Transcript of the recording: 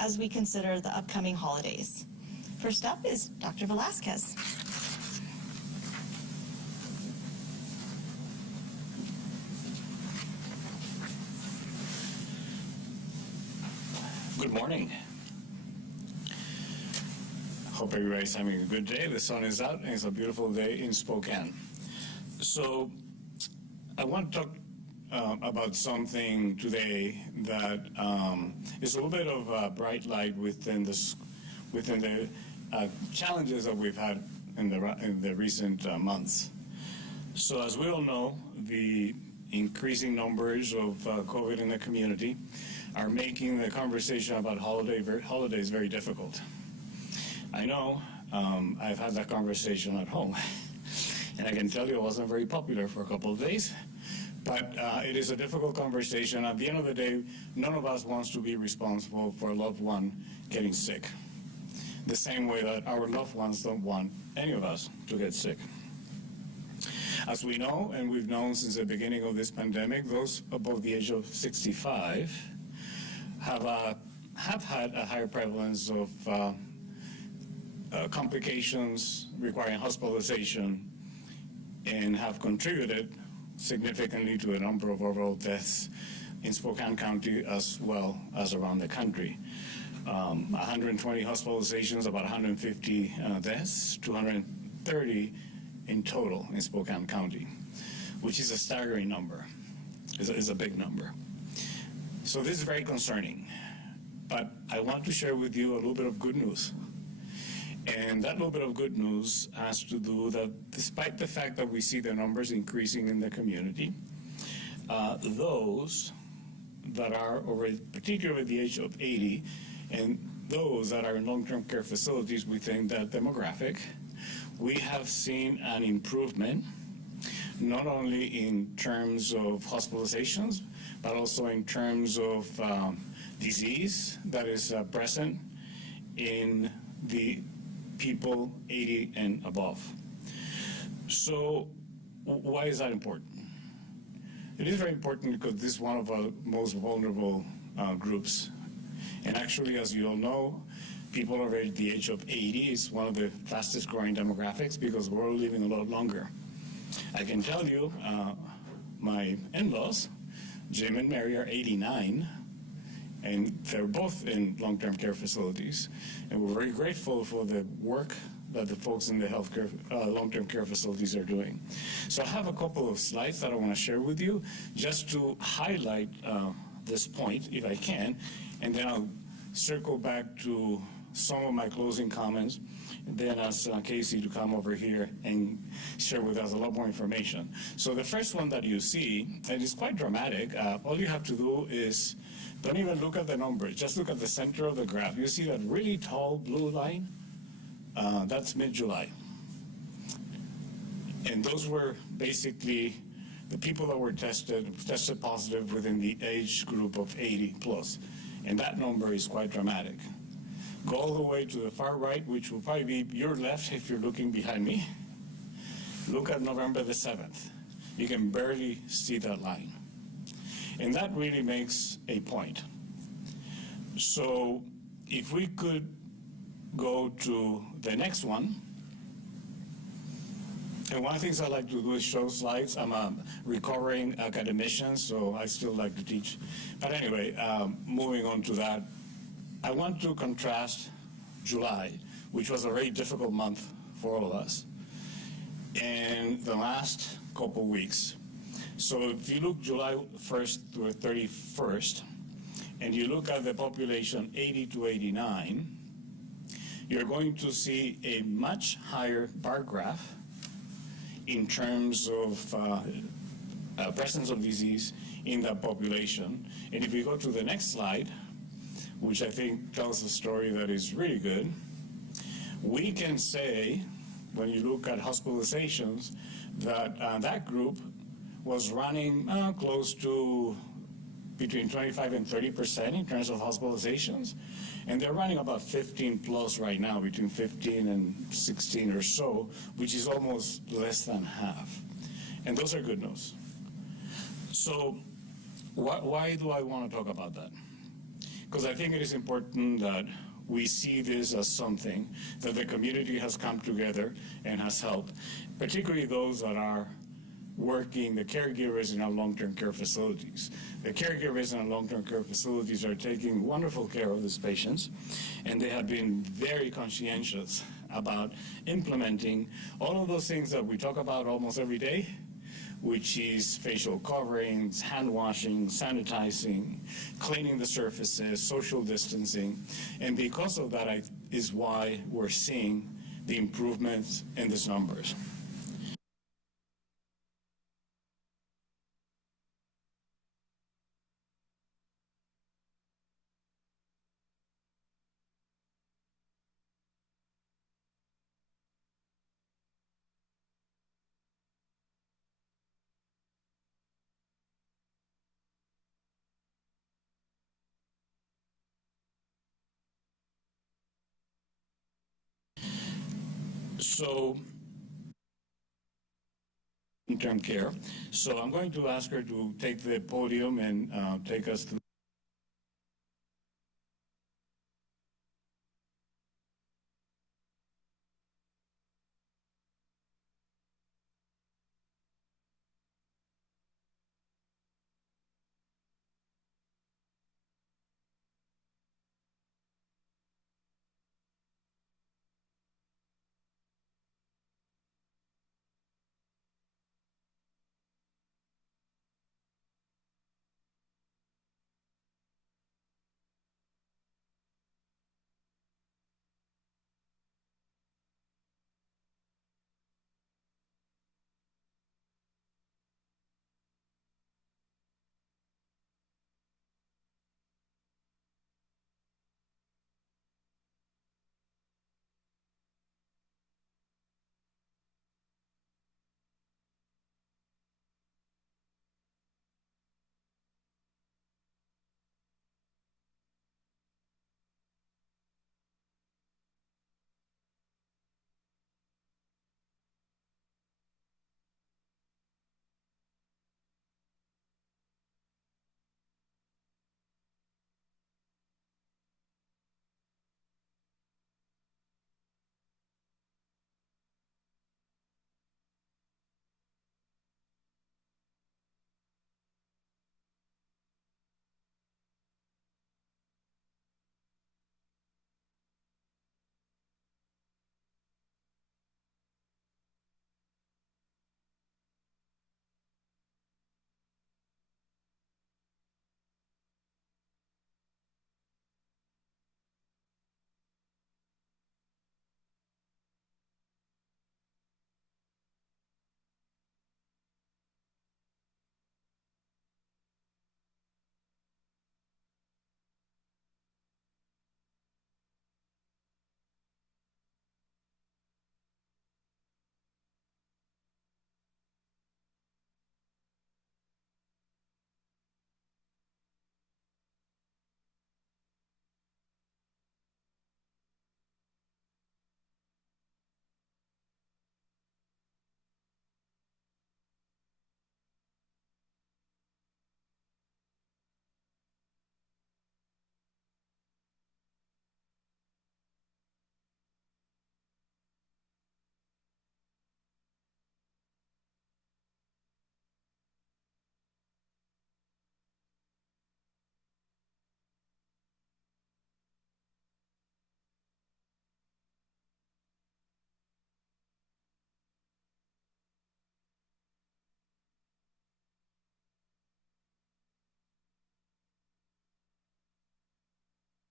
as we consider the upcoming holidays. First up is Dr. Velasquez. Good morning. Hope everybody's having a good day. The sun is out and it's a beautiful day in Spokane. So I want to talk about something today that is a little bit of a bright light within the challenges that we've had in the recent months. So as we all know, the increasing numbers of COVID in the community are making the conversation about holidays very difficult. I know I've had that conversation at home, and I can tell you it wasn't very popular for a couple of days, but it is a difficult conversation. At the end of the day, none of us wants to be responsible for a loved one getting sick, the same way that our loved ones don't want any of us to get sick. As we know, and we've known since the beginning of this pandemic, those above the age of 65 have had a higher prevalence of complications requiring hospitalization and have contributed significantly to a number of overall deaths in Spokane County as well as around the country. 120 hospitalizations, about 150 deaths, 230 in total in Spokane County, which is a staggering number. It's a big number. So this is very concerning, but I want to share with you a little bit of good news. And that little bit of good news has to do that despite the fact that we see the numbers increasing in the community, those that are over, particularly the age of 80, and those that are in long-term care facilities within that demographic, we have seen an improvement, not only in terms of hospitalizations, but also in terms of disease that is present in the people 80 and above. So why is that important? It is very important because this is one of our most vulnerable groups. And actually, as you all know, people over the age of 80 is one of the fastest growing demographics because we're all living a lot longer. I can tell you, my in-laws, Jim and Mary, are 89, and they're both in long-term care facilities. And we're very grateful for the work that the folks in the healthcare, long-term care facilities are doing. So I have a couple of slides that I want to share with you just to highlight this point, if I can, and then I'll circle back to some of my closing comments, and then ask Casey to come over here and share with us a lot more information. So the first one that you see, and it's quite dramatic, all you have to do is, don't even look at the numbers, just look at the center of the graph. You see that really tall blue line? That's mid-July. And those were basically the people that were tested positive within the age group of 80 plus. And that number is quite dramatic. Go all the way to the far right, which will probably be your left if you're looking behind me. Look at November the 7th. You can barely see that line. And that really makes a point. So if we could go to the next one. And one of the things I like to do is show slides. I'm a recovering academician, so I still like to teach. But anyway, moving on to that, I want to contrast July, which was a very difficult month for all of us, and the last couple weeks. So if you look July 1st to 31st, and you look at the population 80 to 89, you're going to see a much higher bar graph in terms of presence of disease in that population. And if we go to the next slide, which I think tells a story that is really good, we can say, when you look at hospitalizations, that that group was running close to between 25 and 30% in terms of hospitalizations. And they're running about 15 plus right now, between 15 and 16 or so, which is almost less than half. And those are good news. So why do I want to talk about that? because I think it is important that we see this as something that the community has come together and has helped, particularly those that are working, the caregivers in our long-term care facilities. The caregivers in our long-term care facilities are taking wonderful care of these patients, and they have been very conscientious about implementing all of those things that we talk about almost every day, which is facial coverings, hand washing, sanitizing, cleaning the surfaces, social distancing. And because of that is why we're seeing the improvements in these numbers. So, long-term care. So I'm going to ask her to take the podium and take us through